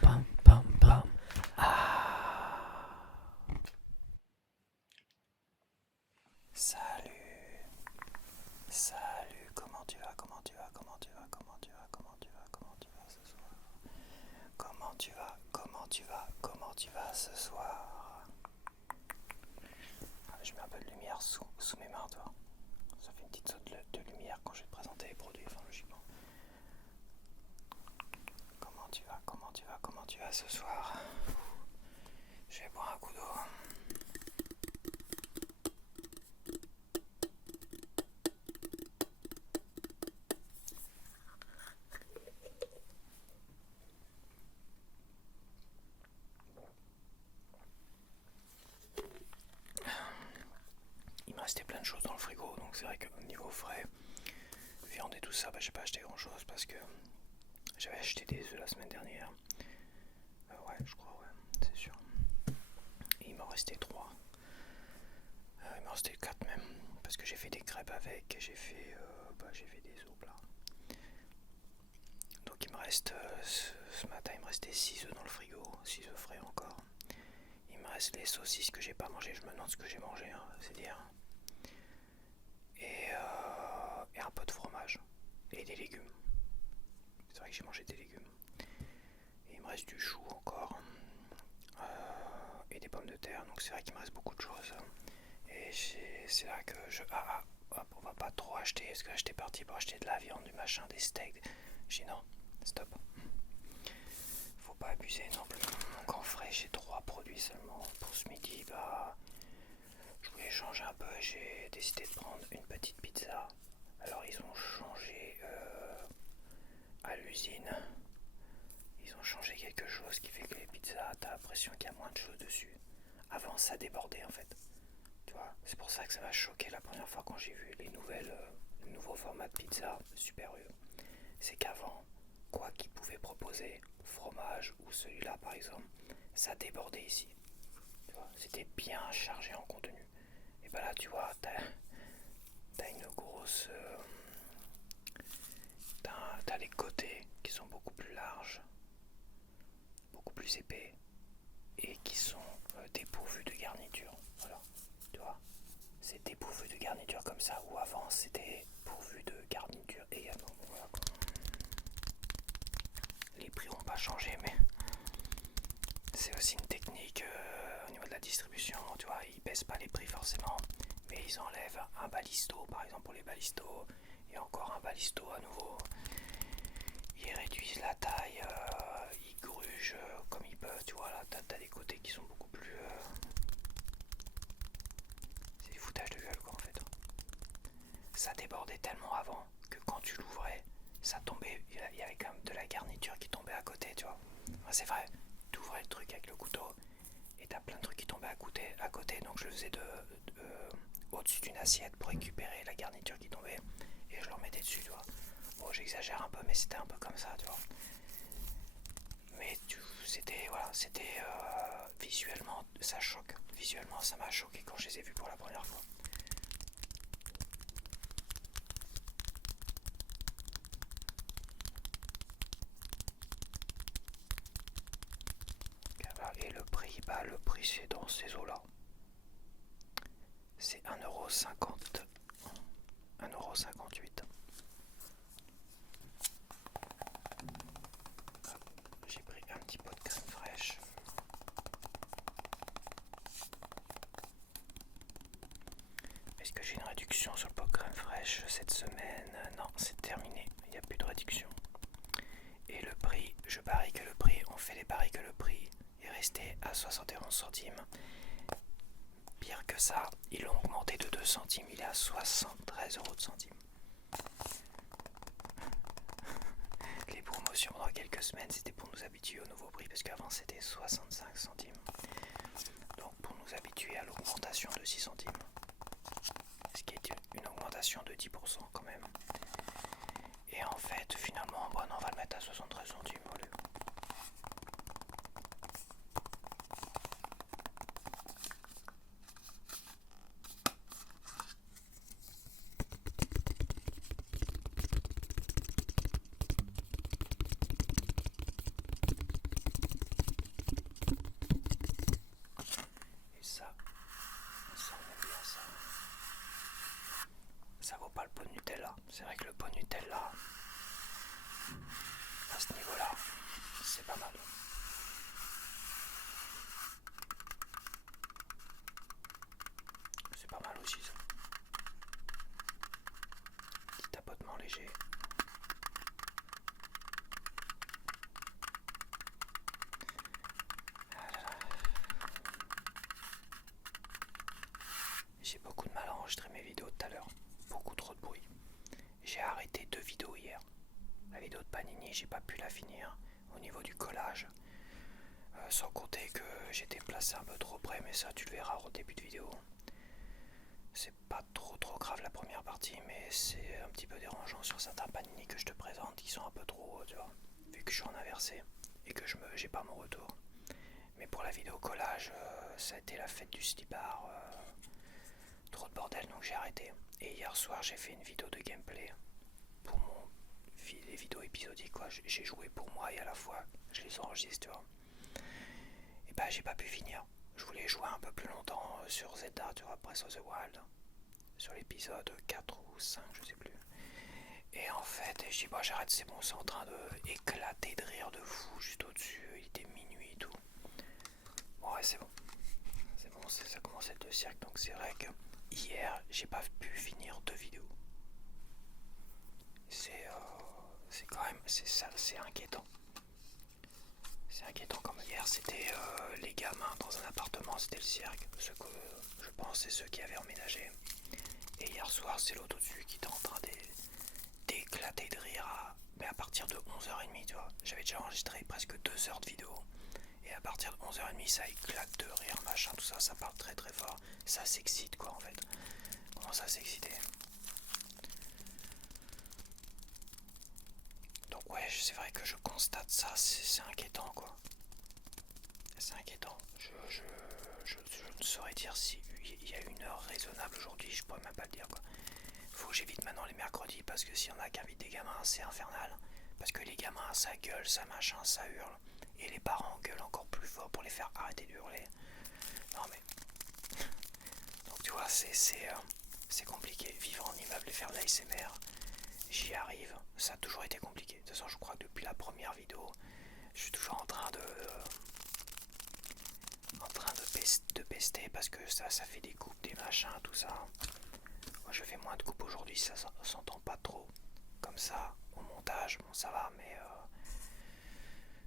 Pam, pam, pam. Ah. Salut, salut, comment tu vas, comment tu vas, comment tu vas, comment tu vas, comment tu vas, comment tu vas ce soir? Comment tu vas, comment tu vas, comment tu vas ce soir? Je mets un peu de lumière sous mes mains, toi. Ça fait une petite saute de lumière quand je vais te présenter les produits, enfin logiquement. Comment tu vas, comment tu vas, comment tu vas ce soir? Je vais boire un coup d'eau. Il me restait plein de choses dans le frigo, donc c'est vrai que au niveau frais, viande et tout ça, j'ai pas acheté grand chose parce que j'avais acheté des œufs la semaine dernière. Ouais, je crois, ouais, c'est sûr. Et il m'en restait 3. Il m'en restait 4 même, parce que j'ai fait des crêpes avec, j'ai fait des œufs plats. Donc il me reste, ce matin il me restait 6 œufs dans le frigo, 6 œufs frais encore. Il me reste les saucisses que j'ai pas mangées, je me demande ce que j'ai mangé, hein, c'est dire. Et un peu de fromage, et des légumes. C'est vrai que j'ai mangé des légumes. Et il me reste du chou encore, et des pommes de terre, donc c'est vrai qu'il me reste beaucoup de choses. Et c'est là que on va pas trop acheter, parce que là j'étais parti pour acheter de la viande, du machin, des steaks. J'ai dit non, stop. Faut pas abuser non plus. Donc en frais, j'ai 3 produits seulement. Pour ce midi, je voulais changer un peu, j'ai décidé de prendre une petite pizza. Alors ils ont changé à l'usine. Ils ont changé quelque chose qui fait que les pizzas, t'as l'impression qu'il y a moins de choses dessus. Avant ça débordait en fait. Tu vois, c'est pour ça que ça m'a choqué la première fois quand j'ai vu le nouveau format de pizza Super U. C'est qu'avant, quoi qu'ils pouvaient proposer, fromage ou celui-là par exemple, ça débordait ici. Tu vois, c'était bien chargé en contenu. Et là, tu vois, t'as une grosse. T'as les côtés qui sont beaucoup plus larges, beaucoup plus épais, et qui sont dépourvus de garniture. Voilà, tu vois. C'est dépourvu de garniture comme ça, ou avant c'était pourvu de garniture également. Voilà. Les prix n'ont pas changé, mais c'est aussi une technique au niveau de la distribution. Tu vois, ils baissent pas les prix forcément, mais ils enlèvent un balisto, par exemple pour les balistos, et encore un balisto à nouveau. Ils réduisent la taille, ils grugent comme ils peuvent. Tu vois, là, t'as des côtés qui sont beaucoup plus. C'est du foutage de gueule, quoi, en fait. Ça débordait tellement avant que quand tu l'ouvrais, ça tombait, il y avait quand même de la garniture qui tombait à côté, tu vois. Enfin, c'est vrai, tu ouvrais le truc avec le couteau et t'as plein de trucs qui tombaient à côté, donc je le faisais au-dessus d'une assiette pour récupérer la garniture qui tombait et je le remettais dessus, tu vois. Bon, j'exagère un peu, mais c'était un peu comme ça, tu vois. Mais c'était visuellement, ça choque. Visuellement, ça m'a choqué quand je les ai vus pour la première fois. Et le prix c'est dans ces eaux-là. C'est 1,50€. 1,58€. J'ai pris un petit pot de crème fraîche. Est-ce que j'ai une réduction sur le pot de crème fraîche cette semaine? Non, c'est terminé. Il n'y a plus de réduction. Et le prix, je parie que le prix, on fait les paris que le prix est resté à 71 centimes. Pire que ça, ils l'ont augmenté de 2 centimes, il est à 73 € de centimes. Les promotions dans quelques semaines, c'était pour nous habituer au nouveau prix, parce qu'avant c'était 65 centimes. Donc pour nous habituer à l'augmentation de 6 centimes. Ce qui est une augmentation de 10% quand même. Et en fait, finalement, on va le mettre à 73 centimes au lieu. Nutella. C'est vrai que le pot Nutella, à ce niveau-là, c'est pas mal. C'est pas mal aussi ça. Petit tapotement léger. J'ai beaucoup de mal à enregistrer mes vidéos tout à l'heure. Beaucoup trop de bruit. J'ai arrêté 2 vidéos hier. La vidéo de Panini, j'ai pas pu la finir au niveau du collage. Sans compter que j'étais placé un peu trop près, mais ça tu le verras au début de vidéo. C'est pas trop grave la première partie, mais c'est un petit peu dérangeant sur certains Panini que je te présente qui sont un peu trop hauts, tu vois, vu que je suis en inversé et que j'ai pas mon retour. Mais pour la vidéo collage, ça a été la fête du slipbar, trop de bordel, donc j'ai arrêté. Et hier soir j'ai fait une vidéo de gameplay pour les vidéos épisodiques, quoi. J'ai joué pour moi et à la fois je les enregistre, tu vois. Et bah j'ai pas pu finir. Je voulais jouer un peu plus longtemps sur Zelda, tu vois, Breath of the Wild, sur l'épisode 4 ou 5, je sais plus. Et en fait, je dis bah j'arrête, c'est bon, c'est en train de éclater de rire de fou juste au-dessus, il était minuit et tout. Bon ouais, c'est bon. C'est bon, ça commence à être le cirque, donc c'est vrai que hier, j'ai pas pu finir 2 vidéos. C'est quand même, c'est inquiétant. C'est inquiétant comme hier, c'était les gamins dans un appartement, c'était le cirque. Ce que je pense, c'est ceux qui avaient emménagé. Et hier soir, c'est l'autre au-dessus qui était en train d'éclater de rire mais à partir de 11h30, tu vois. J'avais déjà enregistré presque 2 heures de vidéo. Et à partir de 11h30, ça éclate de rire, machin, tout ça, ça parle très très fort. Ça s'excite, quoi, en fait. Comment ça s'exciter? Donc ouais, c'est vrai que je constate ça, c'est inquiétant, quoi. C'est inquiétant. Je ne saurais dire si il y a une heure raisonnable aujourd'hui, je pourrais même pas le dire, quoi. Faut que j'évite maintenant les mercredis, parce que si on a qu'invite des gamins, c'est infernal. Parce que les gamins, ça gueule, ça machin, ça hurle. Et les parents gueulent encore plus fort pour les faire arrêter de hurler. Non mais... Donc tu vois, c'est compliqué. Vivre en immeuble et faire de l'ASMR, j'y arrive. Ça a toujours été compliqué. De toute façon, je crois que depuis la première vidéo, je suis toujours en train de pester parce que ça fait des coupes, des machins, tout ça. Moi, je fais moins de coupes aujourd'hui, ça s'entend pas trop. Comme ça, au montage, bon, ça va, mais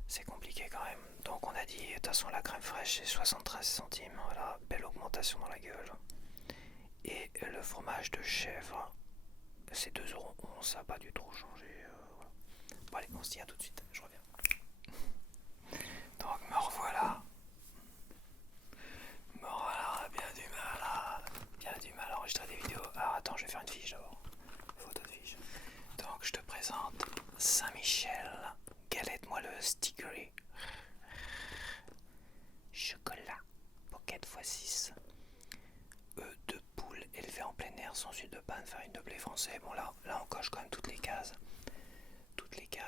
c'est compliqué quand même. Donc, on a dit, de toute façon, la crème fraîche, c'est 73 centimes. Voilà, belle augmentation dans la gueule. Et le fromage de chèvre, c'est 2,11 €, ça n'a pas du tout changé. Voilà. Bon, allez, on se dit à tout de suite, je reviens. Donc, me revoilà. Me revoilà, bien du mal à enregistrer des vidéos. Alors, attends, je vais faire une fiche d'abord. Photo de fiche. Donc, je te présente Saint-Michel, galette moelleuse Tigre, chocolat, pocket x6, œufs de poule élevés en plein air sans huile de panne, farine de blé français. Bon, là on coche quand même toutes les cases. Toutes les cases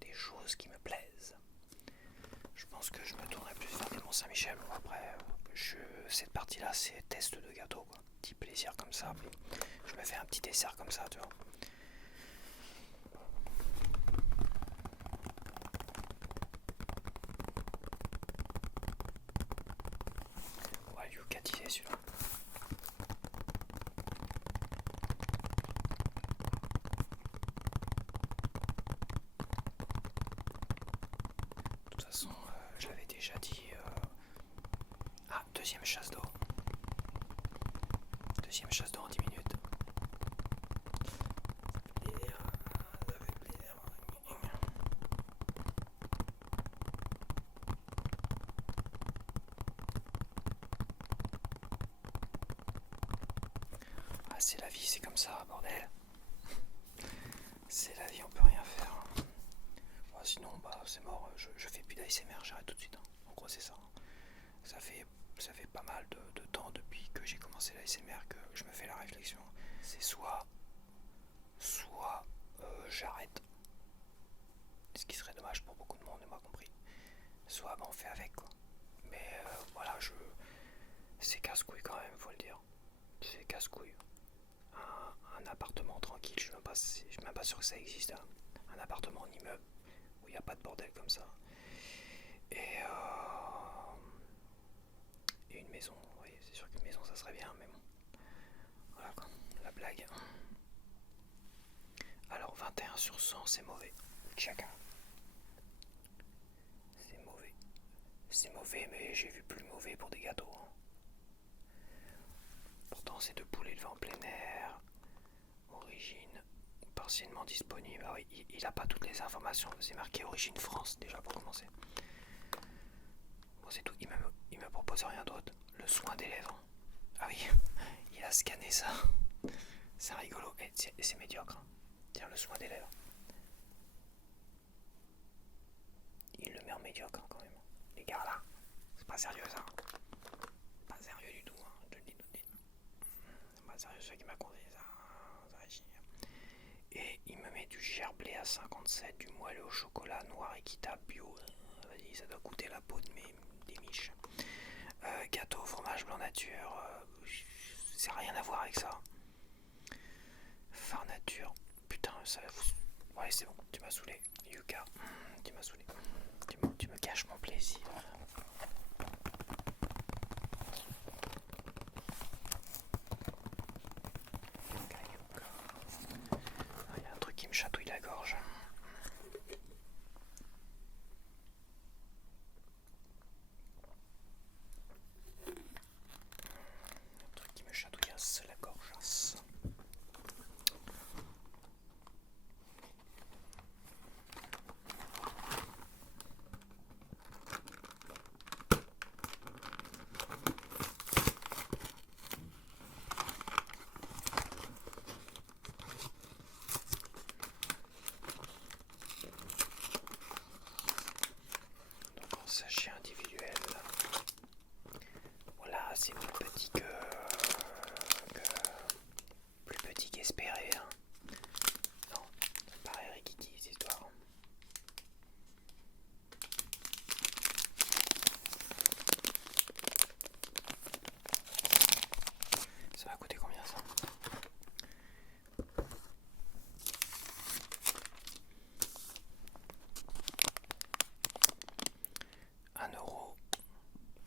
des choses qui me plaisent. Je pense que je me tournerai plus vers des Mont-Saint-Michel. Bon, après, cette partie-là, c'est test de gâteau, quoi. Petit plaisir comme ça. Je me fais un petit dessert comme ça, tu vois. Ouais, youcatisé celui-là. De toute façon, je l'avais déjà dit. Ah, deuxième chasse d'eau. Deuxième chasse d'eau en 10 minutes. Ah, c'est la vie, c'est comme ça, bordel. C'est la vie, on peut rien faire. Bon, sinon, bah, c'est mort. Je fais plus d'ASMR, j'arrête tout de suite. Hein. En gros, c'est ça. Ça fait pas mal de temps depuis que j'ai commencé l'ASMR que je me fais la réflexion. C'est soit j'arrête, ce qui serait dommage pour beaucoup de monde, et moi compris. Soit on fait avec, quoi. Mais voilà, c'est casse-couille quand même, faut le dire. C'est casse-couille. appartement tranquille. Je suis même pas sûr que ça existe, hein. Un appartement en immeuble où il n'y a pas de bordel comme ça. Et, et une maison. Oui, c'est sûr qu'une maison ça serait bien, mais bon. Voilà quoi, la blague. Alors 21 sur 100, c'est mauvais. Tchaka. C'est mauvais. C'est mauvais, mais j'ai vu plus mauvais pour des gâteaux, hein. Pourtant, c'est de poulet élevé en plein air. Origine partiellement disponible. Ah oui, il a pas toutes les informations. C'est marqué origine France déjà pour commencer. Bon, c'est tout. Il me propose rien d'autre. Le soin des lèvres. Ah oui, il a scanné ça. C'est rigolo. Et c'est médiocre, hein. Tiens, le soin des lèvres. Il le met en médiocre, hein, quand même. Les gars là, c'est pas sérieux ça. Pas sérieux du tout, hein. Je le dis tout de suite. C'est pas sérieux, celui qui m'a conseillé ça. Ça va chier. Et il me met du gerblé à 57, du moelleux au chocolat noir équitable bio. Vas-y, ça doit coûter la peau des miches. Gâteau au fromage blanc nature. C'est rien à voir avec ça. Phare nature. Putain, ça. Ouais, c'est bon, tu m'as saoulé. Yuka, tu m'as saoulé. Tu me caches mon plaisir. Yuka, Yuka. Il y a un truc qui me chatouille la gorge. Un truc qui me chatouillasse la gorge. Donc en sachet individuel. Voilà, c'est plus petit plus petit qu'espéré, hein. Non, ça paraît rikiki cette histoire. Ça va coûter combien ça?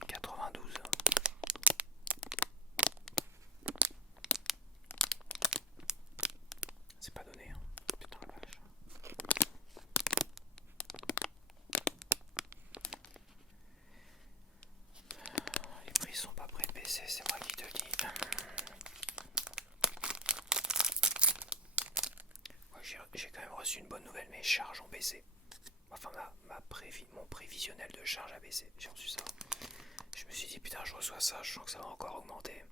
€1,92. C'est pas donné, hein. Putain la vache. Les prix sont pas prêts de baisser, c'est moi qui te le dis. Ouais, j'ai quand même reçu une bonne nouvelle, mes charges ont baissé. Enfin, mon prévisionnel de charge a baissé. J'ai reçu ça. Je me suis dit, putain, je reçois ça, je sens que ça va encore augmenter.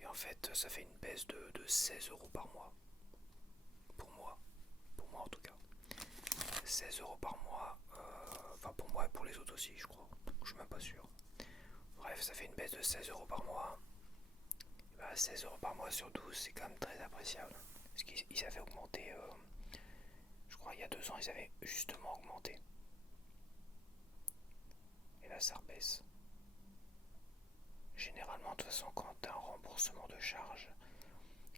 Et en fait, ça fait une baisse de 16 € par mois. Pour moi en tout cas. 16 € par mois. Enfin, pour moi et pour les autres aussi, je crois. Je suis même pas sûr. Bref, ça fait une baisse de 16 € par mois. Et bah, 16 € par mois sur 12, c'est quand même très appréciable. Parce qu'ils avaient augmenté. Je crois il y a 2 ans, ils avaient justement augmenté. Et là, ça rebaisse. Généralement, de toute façon, quand tu as un remboursement de charge,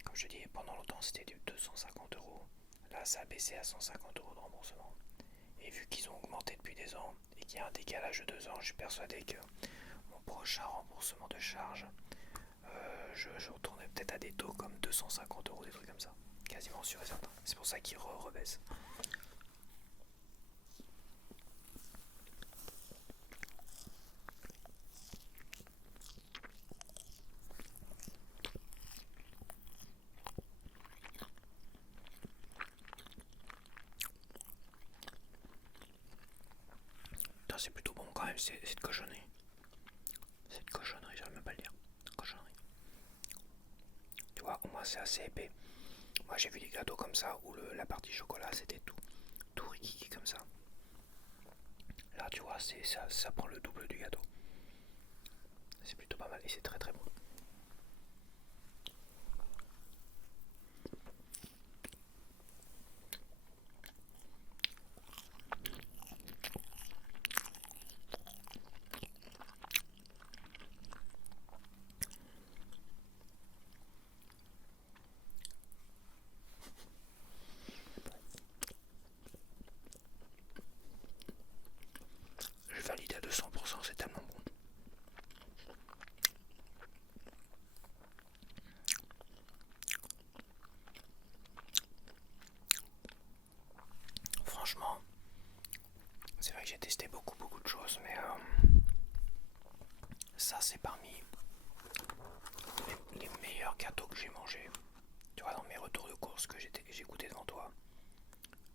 comme je dis, pendant longtemps c'était du 250 €. Là, ça a baissé à 150 € de remboursement. Et vu qu'ils ont augmenté depuis des ans et qu'il y a un décalage de 2 ans, je suis persuadé que mon prochain remboursement de charge, je retournerai peut-être à des taux comme 250 €, des trucs comme ça. Quasiment sûr et certain. C'est pour ça qu'ils rebaissent. C'est plutôt bon quand même, cette cochonnerie. Cette cochonnerie, j'arrive même pas à le dire. Cochonnerie. Tu vois, au moins c'est assez épais. Moi j'ai vu des gâteaux comme ça où la partie chocolat c'était tout rikiki comme ça. Là tu vois, ça prend le double du gâteau. C'est plutôt pas mal et c'est très très bon. sur ce que j'ai goûté devant toi.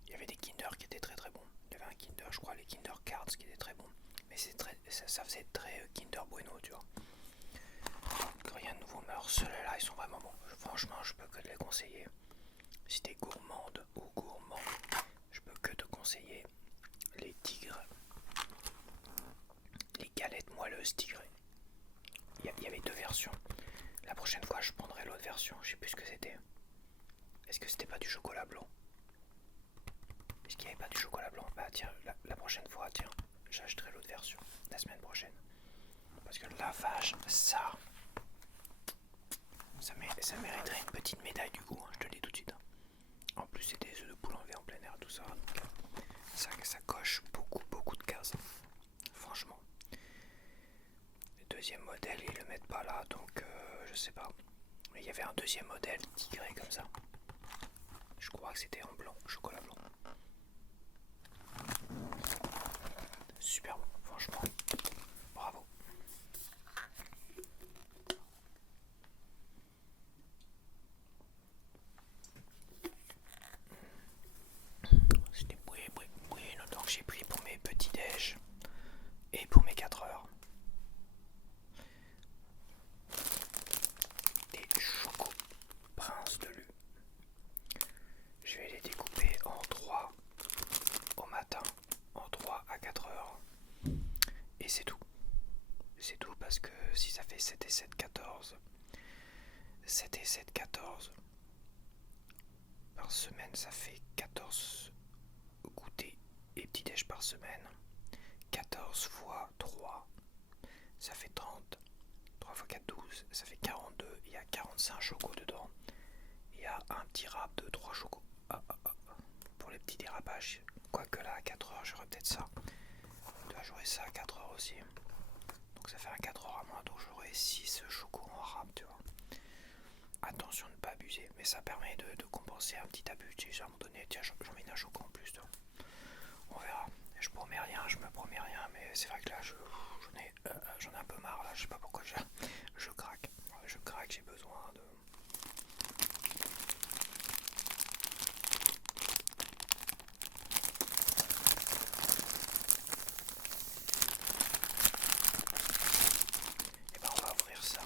Il y avait des Kinder qui étaient très très bons. Il y avait un Kinder, je crois, les Kinder Cards qui étaient très bons. Mais ça faisait très Kinder Bueno, tu vois. Donc, rien de nouveau meurt. Ceux-là, ils sont vraiment bons. Franchement, je peux que te les conseiller. Si t'es gourmande ou gourmand, je peux que te conseiller les tigres. Les galettes moelleuses tigrées. Il y avait deux versions. La prochaine fois, je prendrai l'autre version. Je sais plus ce que c'était. Est-ce que c'était pas du chocolat blanc? Est-ce qu'il n'y avait pas du chocolat blanc? Bah tiens, la prochaine fois, tiens, j'achèterai l'autre version. La semaine prochaine. Parce que la vache, ça mériterait une petite médaille du goût, hein, je te le dis tout de suite. En plus, c'est des œufs de poule enlevés en plein air, tout ça. Donc, ça coche beaucoup de cases. Franchement. Le deuxième modèle, ils le mettent pas là, donc je sais pas. Mais il y avait un deuxième modèle tigré comme ça. Je crois que c'était en blanc, chocolat blanc. Super bon, franchement. Bravo. C'était bueno, donc j'ai pris pour mes petits déj et pour mes 4 heures. Des chocos Prince de Lu. Je vais les découper en 3 au matin, en 3 à 4 heures. Et c'est tout. C'est tout parce que si ça fait 7 et 7, 14. 7 et 7, 14. Par semaine, ça fait 14 goûters et petits déj par semaine. 14 fois 3, ça fait 30. 3 fois 4, 12, ça fait 42. Il y a 45 chocos dedans. Il y a un petit rap de 3 chocos. Pour les petits dérapages. Quoique là, à 4 heures, j'aurai peut-être ça. J'aurai ça à 4 heures aussi. Donc ça fait un 4 heures à moins. Donc j'aurai 6 chocos en rap, tu vois. Attention de ne pas abuser. Mais ça permet de compenser un petit abus. Tu sais, à un moment donné, tiens, j'en mets un choco en plus. Toi. On verra. Je promets rien, je me promets rien. Mais c'est vrai que là, j'en ai un peu marre. Là, je sais pas pourquoi je craque. Je craque, j'ai besoin de... Et ben on va ouvrir ça.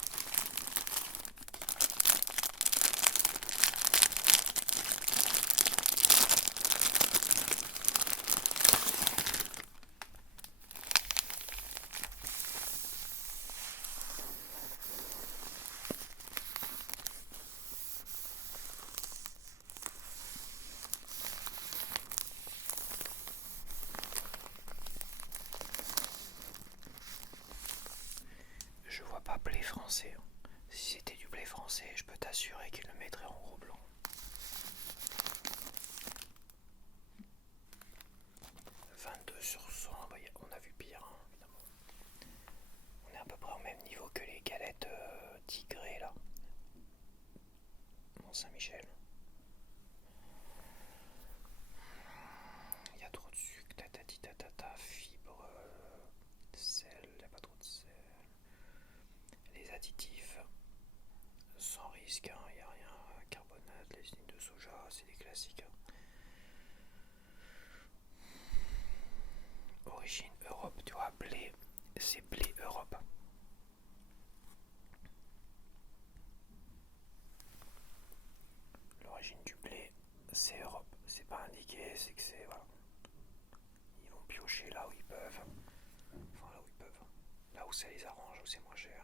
Je vois pas blé français. Si c'était du blé français, je peux t'assurer qu'il le mettrait en gros blanc. 22 sur 100, bah, on a vu pire, hein, évidemment. On est à peu près au même niveau que les galettes tigrées là. Mont Saint-Michel. Il y a trop de sucre, fibre, sel, il n'y a pas trop de sel. Les additifs, sans risque, il n'y a rien. Carbonate, les lignes de soja, c'est des classiques. Origine Europe, tu vois, blé, c'est blé Europe. L'origine du blé, c'est Europe. C'est pas indiqué, c'est que c'est... Voilà. Ils vont piocher là où ils peuvent. Enfin, là où ils peuvent. Là où ça les arrange, où c'est moins cher.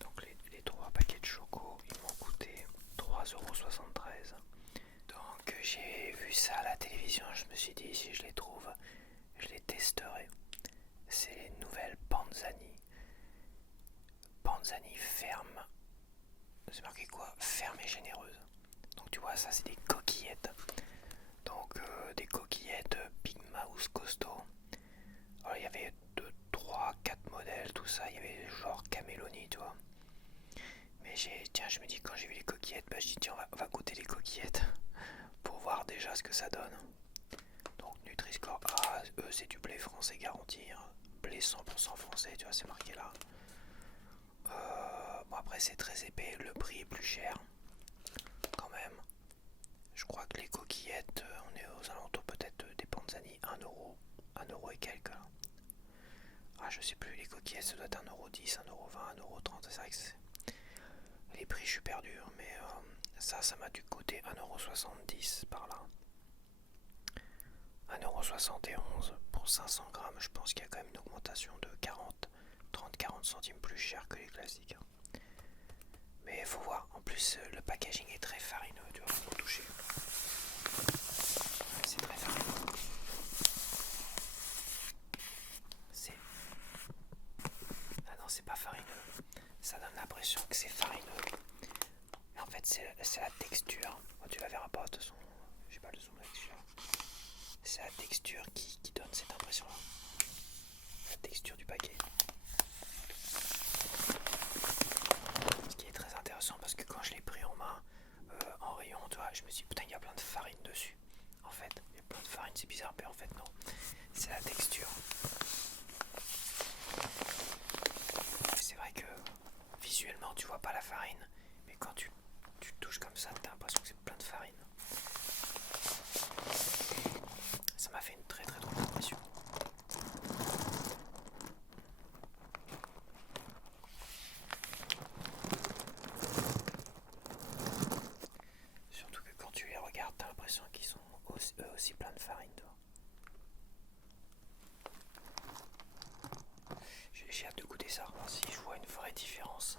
Donc les 3 paquets de choco, ils m'ont coûté 3,73 €. Donc j'ai vu ça à la télévision, je me suis dit si je les trouve, je les testerai. C'est les nouvelles Panzani. Panzani ferme. C'est marqué quoi? Ferme et généreuse. Donc tu vois, ça c'est des coquillettes. Donc des coquillettes Big Mouse costaud. Alors il y avait 2, 3, 4 modèles. tout ça, il y avait genre Camélonie, tu vois. Mais tiens, je me dis, quand j'ai vu les coquillettes, bah je dis tiens, on va goûter les coquillettes pour voir déjà ce que ça donne. Donc Nutri-Score, eux c'est du blé français garanti, hein. Blé 100% français, tu vois, c'est marqué là. Bon après c'est très épais, le prix est plus cher quand même. Je crois que les coquillettes, on est aux alentours peut-être des Panzani, 1€, 1€ et quelques là. Ah je sais plus, les coquillettes ça doit être 1,10€, 1,20€, 1,30€, c'est vrai que les prix je suis perdu, hein, mais ça m'a dû coûter 1,70€ par là. 1,71€ pour 500 grammes, je pense qu'il y a quand même une augmentation de 30-40 centimes plus cher que les classiques. Mais il faut voir, en plus le packaging est très farineux, tu vois, faut toucher. C'est très farineux. Ah non, c'est pas farineux. Ça donne l'impression que c'est farineux. Mais en fait, c'est la texture. Oh, tu la verras pas, de toute façon. J'ai pas le zoom là-dessus. C'est la texture qui donne cette impression-là. La texture du paquet. Ce qui est très intéressant parce que quand je l'ai pris en main, en rayon, tu vois, je me suis dit putain, il y a plein de farine dessus. En fait, il y a plein de farine, c'est bizarre, mais en fait, non. C'est la texture. Et c'est vrai que visuellement, tu vois pas la farine, mais quand tu touches comme ça, t'as l'impression que c'est plein de farine. Ça m'a fait une très très drôle d'impression. Surtout que quand tu les regardes, t'as l'impression qu'ils sont eux aussi plein de farine. J'ai hâte de goûter ça, voir si je vois une vraie différence.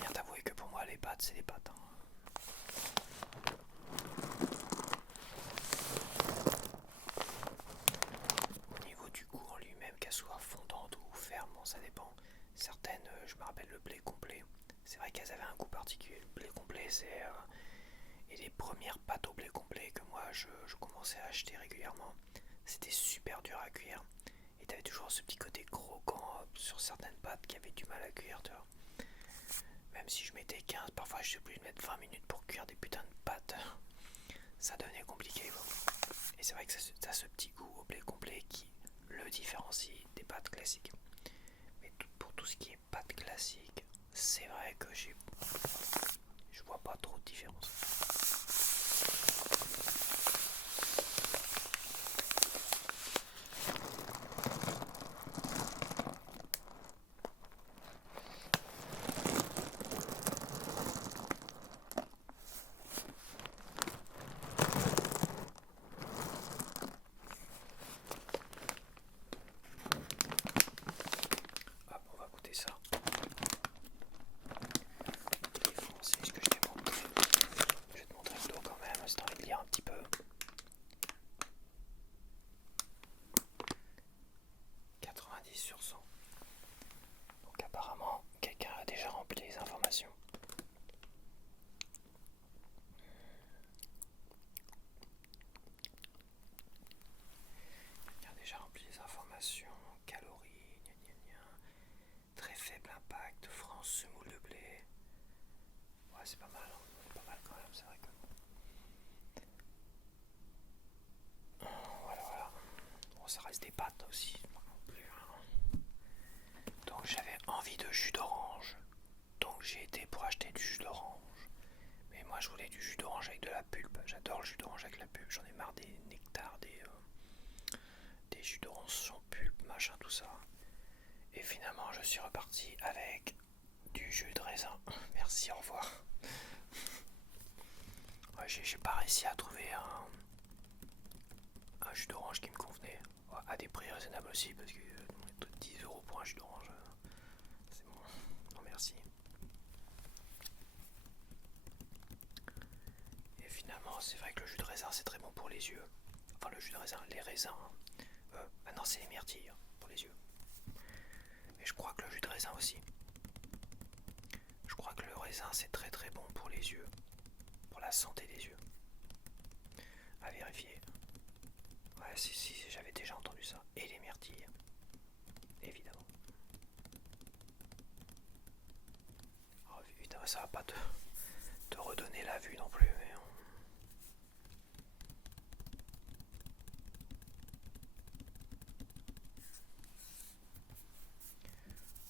Bien t'avouer que pour moi les pâtes c'est des pâtes. Au niveau du goût en lui-même, qu'elle soit fondante ou ferme, bon, ça dépend. Certaines, je me rappelle le blé complet, c'est vrai qu'elles avaient un goût particulier. Le blé complet c'est... et les premières pâtes au blé complet que moi je commençais à acheter régulièrement, c'était super dur à cuire. Et t'avais toujours ce petit côté croquant sur certaines pâtes qui avaient du mal à cuire, tu vois. Même si je mettais 15, parfois je suis obligé de mettre 20 minutes pour cuire des putains de pâtes. Ça devenait compliqué, quoi. Et c'est vrai que ça a ce petit goût au blé complet qui le différencie des pâtes classiques. Mais pour tout ce qui est pâtes classiques, c'est vrai que je vois pas trop de différence. Hop, on va goûter ça. Les français, ce que je t'ai montré. Je vais te montrer le dos quand même, si t'as envie de lire un petit peu. 90 sur 100. Donc apparemment, quelqu'un a déjà rempli les informations. Quelqu'un a déjà rempli les informations. Calories, gna gna gna. Très faible impact, France semoule de blé. Ouais, c'est pas mal, hein. Pas mal quand même, c'est vrai que... Voilà, voilà. Bon, ça reste des pâtes aussi, pas non plus, hein. Donc j'avais envie de jus d'orange. Donc j'ai été pour acheter du jus d'orange. Mais moi je voulais du jus d'orange avec de la pulpe. J'adore le jus d'orange avec la pulpe. J'en ai marre des nectars, des jus d'orange sans pulpe, machin, tout ça. Et finalement je suis reparti avec du jus de raisin. Merci, au revoir. Ouais, j'ai pas réussi à trouver un jus d'orange qui me convenait. Ouais, à des prix raisonnables aussi, parce que 10€ pour un jus d'orange, c'est bon. Non merci. Et finalement, c'est vrai que le jus de raisin c'est très bon pour les yeux. Enfin, le jus de raisin, les raisins. Maintenant, c'est les myrtilles pour les yeux. Mais je crois que le jus de raisin aussi. Je crois que le raisin c'est très très bon pour les yeux. Pour la santé des yeux. À vérifier. Ouais, si, j'avais déjà entendu ça. Et les myrtilles. Ça va pas te redonner la vue non plus. Mais...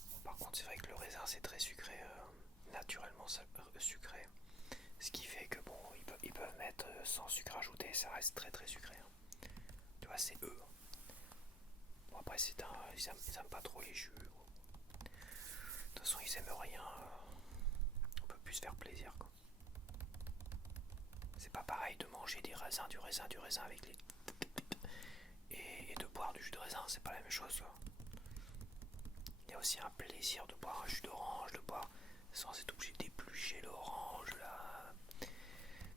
Bon, par contre, c'est vrai que le raisin c'est très sucré, naturellement sucré. Ce qui fait que bon, ils peuvent mettre sans sucre ajouté, ça reste très très sucré. Hein. Tu vois, c'est eux. Bon, après, ils aiment pas trop les jus. De toute façon, ils aiment rien. On peut plus se faire plaisir, quoi. C'est pas pareil de manger du raisin avec les... Et de boire du jus de raisin, c'est pas la même chose. Quoi. Il y a aussi un plaisir de boire un jus d'orange, de boire sans être obligé d'éplucher l'orange, là,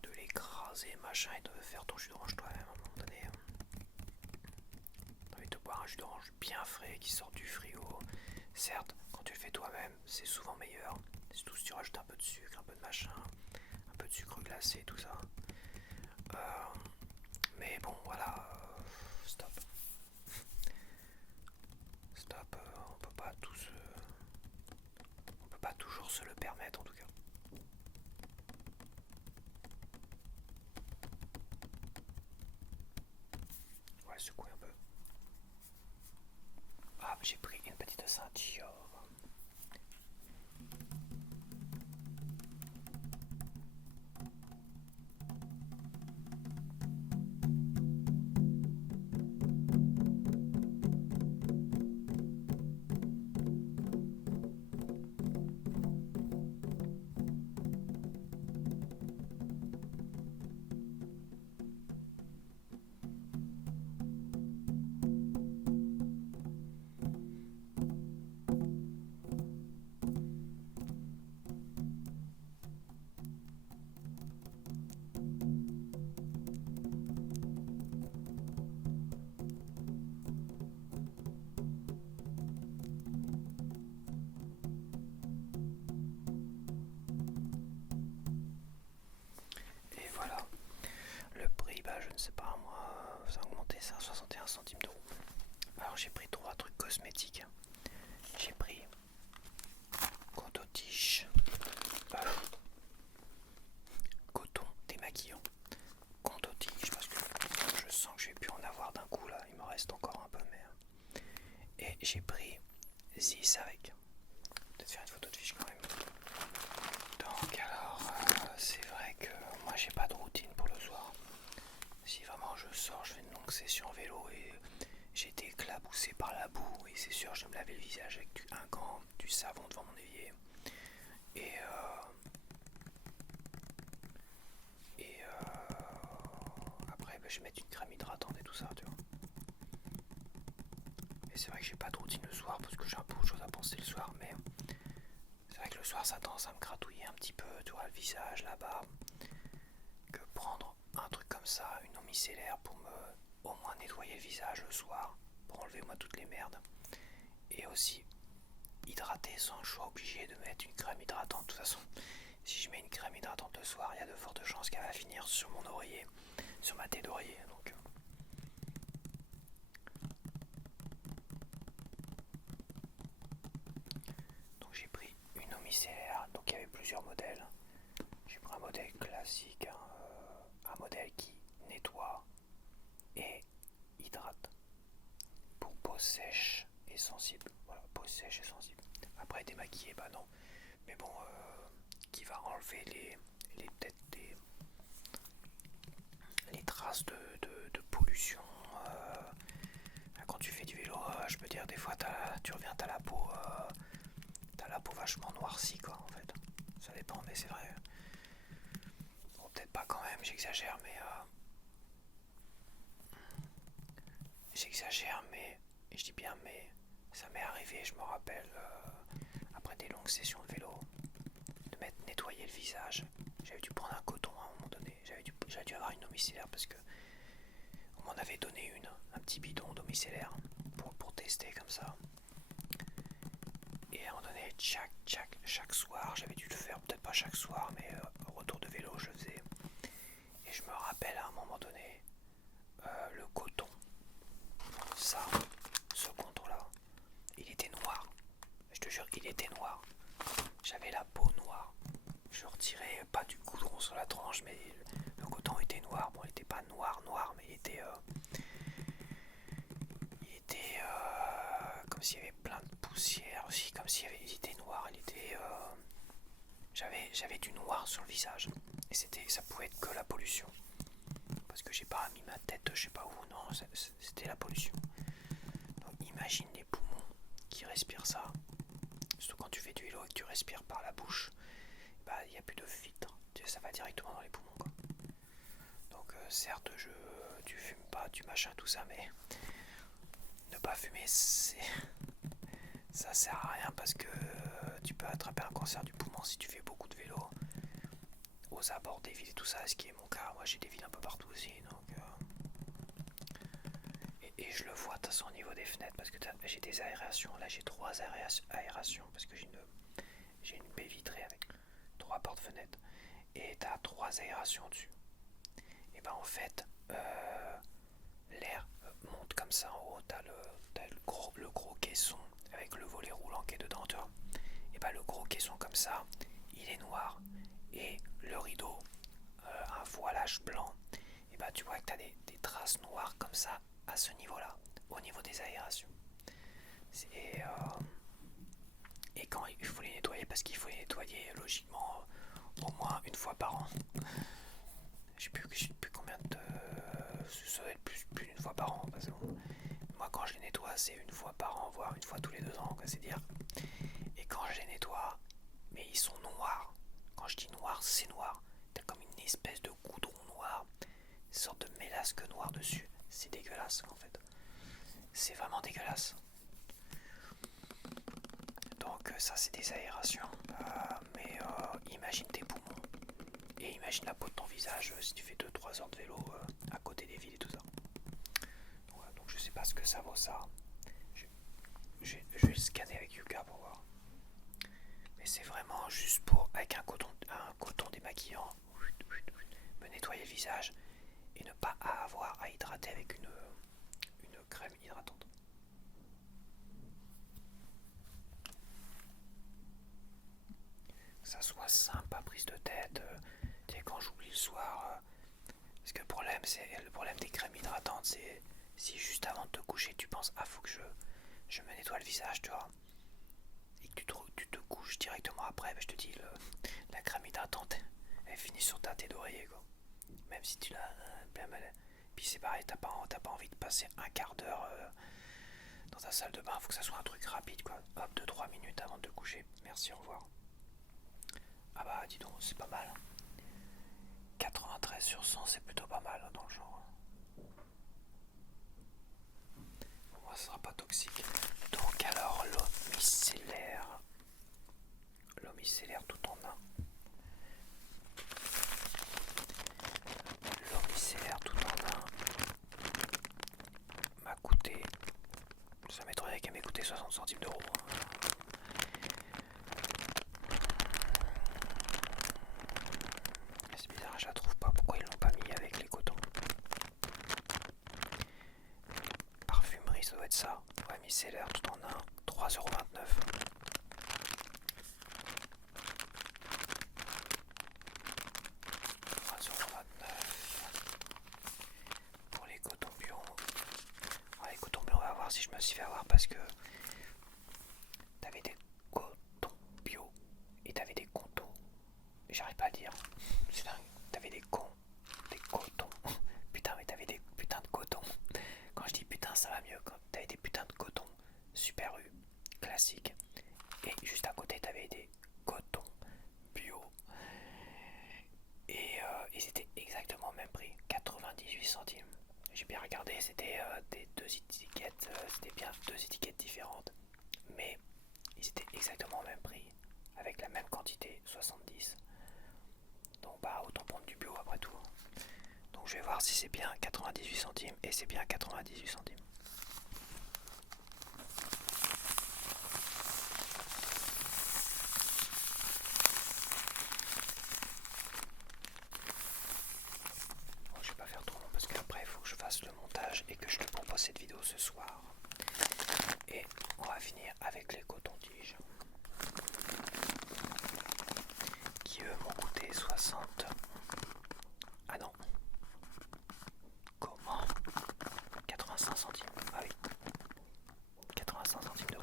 de l'écraser, machin, et de faire ton jus d'orange toi-même à un moment donné. T'as envie de boire un jus d'orange bien frais qui sort du frigo. Certes, quand tu le fais toi-même, c'est souvent meilleur. Surtout si tu rajoutes un peu de sucre, un peu de machin, un peu de sucre glacé, tout ça. Mais bon, voilà, stop. Stop, on peut pas toujours se le permettre en tout cas. Ouais, secouer un peu. Ah, j'ai pris une petite ceinture. Et voilà, le prix, bah je ne sais pas moi, ça a augmenté, c'est à 61 centimes d'euros. Alors j'ai pris 3 trucs cosmétiques. J'ai pris coton-tige, coton démaquillant, coton-tige parce que je sens que je vais plus en avoir d'un coup là, il me reste encore un peu mais... Et j'ai pris Zis avec. Peut-être faire une photo de fiche quand même. Donc alors, c'est vrai que moi j'ai pas de routine pour le soir. Si vraiment je sors, je fais une longue session vélo et j'ai été éclaboussé par la boue et c'est sûr je vais me laver le visage avec un gant, du savon devant mon évier et après je vais mettre une crème hydratante et tout ça tu vois. Et c'est vrai que j'ai pas de routine le soir parce que j'ai un peu autre chose à penser le soir mais c'est vrai que le soir ça a tendance à me gratouiller un petit peu, tu vois, le visage, la barbe, que prendre un truc comme ça, une eau micellaire pour me au moins nettoyer le visage le soir, pour enlever moi toutes les merdes, et aussi hydrater sans que je sois obligé de mettre une crème hydratante. De toute façon, si je mets une crème hydratante le soir, il y a de fortes chances qu'elle va finir sur mon oreiller, sur ma tête d'oreiller. Donc j'ai pris une eau micellaire, donc il y avait plusieurs modèles. J'ai pris un modèle classique, un modèle qui nettoie et hydrate pour peau sèche et sensible. Voilà, peau sèche et sensible. Après démaquiller, bah non. Mais bon, qui va enlever peut-être les traces de pollution. Quand tu fais du vélo, je peux dire des fois tu reviens, t'as la peau vachement noircie quoi en fait. Ça dépend, mais c'est vrai. Bon, peut-être pas quand même, j'exagère, mais et je dis bien mais, ça m'est arrivé, je me rappelle, après des longues sessions de vélo, de nettoyer le visage. J'avais dû prendre un coton à un moment donné, j'avais dû avoir une eau micellaire parce que on m'en avait donné un petit bidon d'eau micellaire pour tester comme ça. Et à un moment donné, chaque soir, j'avais dû le faire, peut-être pas chaque soir, mais au retour de vélo, je faisais. Et je me rappelle à un moment donné, le coton, ça, ce coton-là, il était noir. Je te jure, il était noir. J'avais la peau noire. comme s'il y avait plein de poussière aussi, comme s'il il était noir, j'avais du noir sur le visage. Et ça pouvait être que la pollution. Parce que j'ai pas mis ma tête, je sais pas où, non, c'était la pollution. Donc imagine les poumons qui respirent ça. Surtout quand tu fais du vélo et que tu respires par la bouche, bah il n'y a plus de filtre, ça va directement dans les poumons quoi. Donc certes tu fumes pas, tu machin tout ça, mais ne pas fumer ça sert à rien parce que tu peux attraper un cancer du poumon si tu fais beaucoup de vélo aux abords des villes et tout ça, ce qui est mon cas. Moi j'ai des villes un peu partout aussi, donc et je le vois de toute façon au niveau des fenêtres parce que j'ai des aérations. Là j'ai 3 aérations parce que j'ai une baie vitrée avec 3 portes-fenêtres et t'as 3 aérations dessus. Et ben en fait l'air monte comme ça en haut, t'as le gros caisson avec le volet roulant qui est dedans, tu vois. Et ben le gros caisson comme ça, il est noir et le rideau, un voilage blanc, et ben tu vois que t'as des traces noires comme ça à ce niveau-là, au niveau des aérations. Et quand il faut les nettoyer, parce qu'il faut les nettoyer logiquement au moins une fois par an. Je sais plus combien de... Ça doit être plus d'une fois par an. Parce que moi quand je les nettoie c'est une fois par an, voire une fois tous les 2 ans, c'est dire. Et quand je les nettoie, mais ils sont noirs. Quand je dis noir, c'est noir. T'as comme une espèce de goudron noir, une sorte de mélasque noir dessus. C'est dégueulasse en fait. C'est vraiment dégueulasse. Donc ça c'est des aérations. Mais imagine tes poumons. Et imagine la peau de ton visage si tu fais 2-3 heures de vélo à côté des villes et tout ça. Donc je sais pas ce que ça vaut ça. Je vais le scanner avec Yuka pour voir. Mais c'est vraiment juste pour, avec un coton démaquillant, me nettoyer le visage et ne pas avoir à hydrater avec une crème hydratante. Que ça soit simple, pas prise de tête. Tu sais, quand j'oublie le soir, parce que le problème des crèmes hydratantes, c'est si juste avant de te coucher, tu penses ah faut que je me nettoie le visage, tu vois, et que tu te couches directement après, je te dis la crème hydratante, elle finit sur ta tête d'oreiller quoi. Même si tu l'as bien mal. Puis c'est pareil, t'as pas envie de passer un quart d'heure dans ta salle de bain, faut que ça soit un truc rapide quoi. Hop, 2-3 minutes avant de te coucher. Merci, au revoir. Ah bah dis donc, c'est pas mal. 93 sur 100, c'est plutôt pas mal dans le genre. Pour moi, ce sera pas toxique. Donc alors, l'eau micellaire tout en un. L'eau micellaire tout en un m'a coûté, ça m'étonnerait qu'elle m'ait coûté 60 centimes d'euros. C'est bizarre, je la trouve pas. Pourquoi ils l'ont pas mis avec les cotons? Parfumerie, ça doit être ça. Ouais, micellaire tout en un, 3,29 €. Pour les cotons bio. Ouais, les cotons bio, on va voir si je me suis fait avoir parce que t'avais des cotons bio et t'avais des contos. J'arrive pas à dire. C'est dingue. T'avais des cotons. Putain, mais t'avais des putains de cotons. Quand je dis putain, ça va mieux. Quand t'avais des putains de cotons Super U, classique. Et juste à côté, t'avais des cotons bio. Et c'était exactement le même prix, 98 centimes. J'ai bien regardé, c'était des 2 étiquettes, c'était bien 2 étiquettes différentes. Mais ils étaient exactement au même prix, avec la même quantité, 70. Donc bah autant prendre du bio après tout. Donc je vais voir si c'est bien 98 centimes, et c'est bien 98 centimes. Bon, je vais pas faire trop long parce qu'après il faut que je fasse le montage et que je te propose cette vidéo ce soir. Et on va finir avec les cotons-tiges qui eux m'ont coûté 60. Ah non. Comment 85 centimes. Ah oui. 85 centimes d'euros.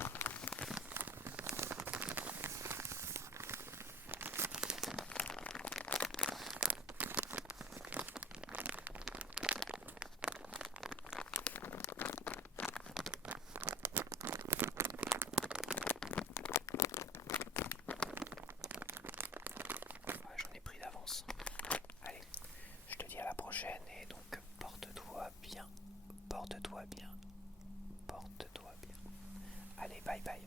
porte-toi bien. Porte-toi bien. Allez, bye bye.